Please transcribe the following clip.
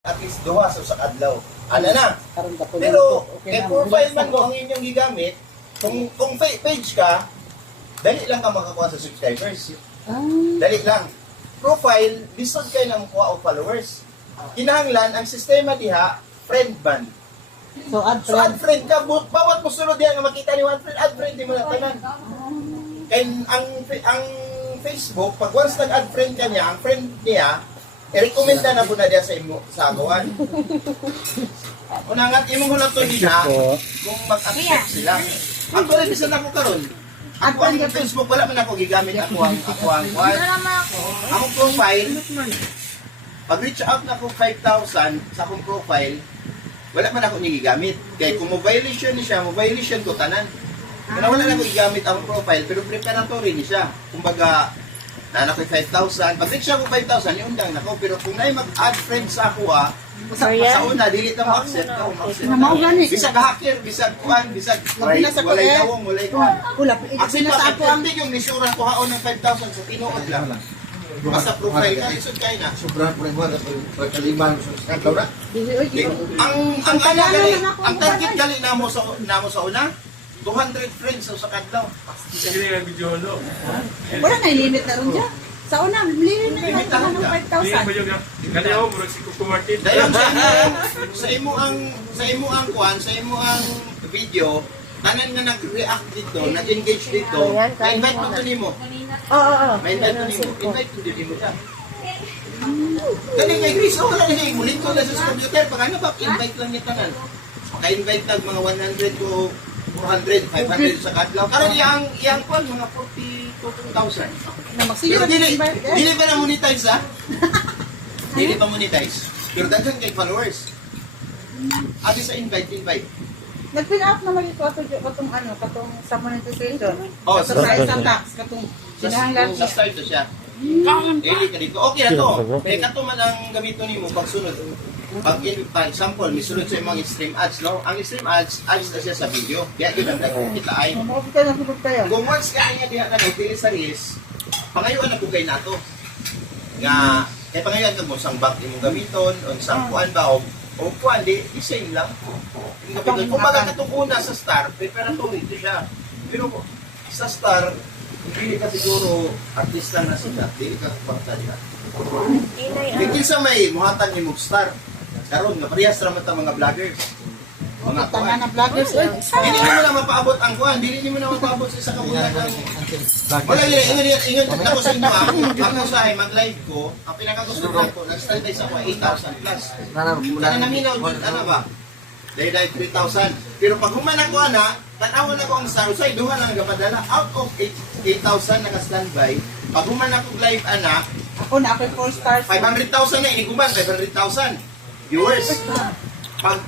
at least duha sa usa ka adlaw. Ana na. Pero kay profile man mo ang inyong gigamit, kung page ka, dali lang ka makakuha sa subscribers. Dali lang. Profile, lisod kayo ng kuha o followers. Kinahanglan ang sistema diha, friend ban. So, add So add friend ka, bawat musulod diha nga makita ni one friend, add friend di mo na tanan. Kaya ang Facebook, pag once nag-add friend ka niya, ang friend niya, i-recommenda na po na diya sa imo sa agawan. Unangat imong hulaton nila kung mag-accept sila. Actually, bisan ako karon. Ako ang Facebook, wala man ako gigamit ako ang akong profile. Pag reach out na ako 5,000 sa akong profile, wala man ako gigamit. Kaya kung mo-violation ni siya, mo-violation ko tanan. Kaya wala na ako gigamit ang profile, pero preparatory ni siya. Kumbaga, na ako 5,000. Pag reach ako 5,000, yung undang na ko. Pero kung na mag-add friends sa ako, sa una, dili na mo-accept ka. Bisag hacker, bisag kuhan, bisag walay gawong, walay kuhan. Accept pa, pagkandig yung nisura ko haon ng 5,000 sa tinuod lang. Basta profile ka, isod kayo na. Sobrang po mo, pagkaliman sa kanto na. Ang target gali na mo sa una, 200 friends sa kadlaw. Sige nga video lo. Wala na limit na ron dyan. Sa una, limit na ng 5,000. Kaya ako, murag si Coco Martin. Dayon sa imo ang kuan, sa imo ang video, tanan nga nag-react dito, nag-engage dito, invite mo to nimo. Oo. May invite to nimo. Invite to nimo siya. Kani kay Chris, wala na siya imulit ko na sa computer. Pag ano ba, invite lang niya tanan. Maka-invite tag mga 100 to 400, 500 sa kadlaw. Karon iyang kuan mga 42,000. Pero dili pa na monetize ha? Dili pa monetize. Pero daghan kay followers. Ati sa invite. Nag-fill out naman ito katong sa monetization. Oh, Sa isang tax, katong sinahanglan sa start to siya. Dili ka dito. Okay na to. Kaya kato man ang gamito nimo pagsunod. Pag example, misunod sa imong stream ads, no? Ang stream ads na siya sa video. Kaya yun ang nakikita ay. Kung once kaya niya diha na nagtili sa reels, pangayuan na po kayo nato. Nga, kaya pangayuan ka mo, sang back imong gamiton, o sang kuan ba, o kuan, di, same lang. Kung baga katong una sa star, preparatory ito siya. Pero sa star, hindi ka siguro artista na sila, hindi ka pakta niya. Hindi sa may muhatan ni Mugstar. Karon nga parehas ra man ta mga vloggers. Mga Tanga na vloggers. Hindi mo na mapaabot ang kuan, hindi mo na mapaabot sa kabulan ng wala ingon ako sa inyo ako sa mag-live ko, ang pinakagusto ko nag-start sa 8,000 plus. Kana naminaw ano ba? Dahil 3,000. Pero pag human ako tanawan ako ang star usay duha lang gapadala out of 8,000 naka-standby. Pag human ako live Ako na ako 4 stars. 500,000 na iniguban, 500,000 viewers. Pag